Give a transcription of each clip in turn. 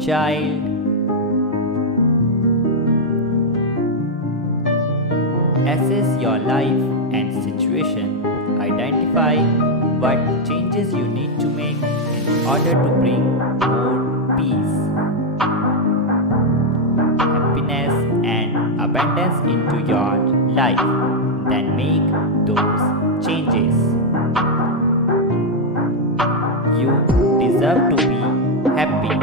child. Assess your life and situation. Identify what changes you need to make in order to bring more peace, happiness, and abundance into your life. Then make those changes. You deserve to be happy.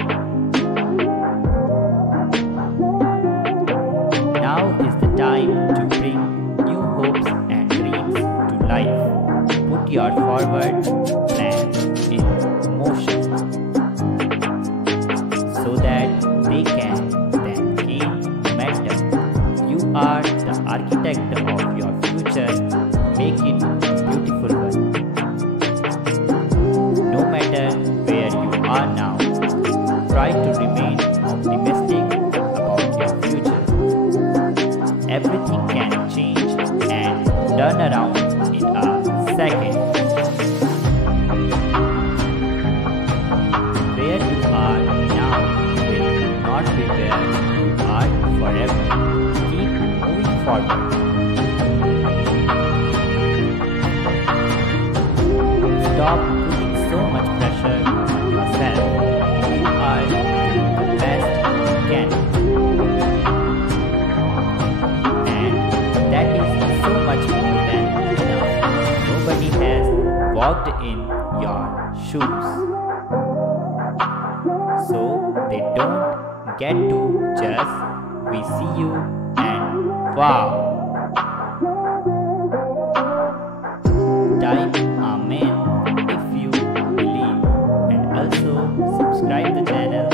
Now is the time to bring new hopes and dreams to life. Put your forward plan in motion so that they can then gain momentum. You are the architect of your future. Make it a beautiful one. No matter where you are now, try to remain optimistic about your future. Everything can change and turn around in a second. Where you are now will not be where you are forever. Keep moving forward. Stop putting so much pressure on yourself. You are doing the best you can. And that is so much more than enough. Nobody has walked in your shoes, so they don't get to just we see you and wow. Type Amen if you believe, and also subscribe the channel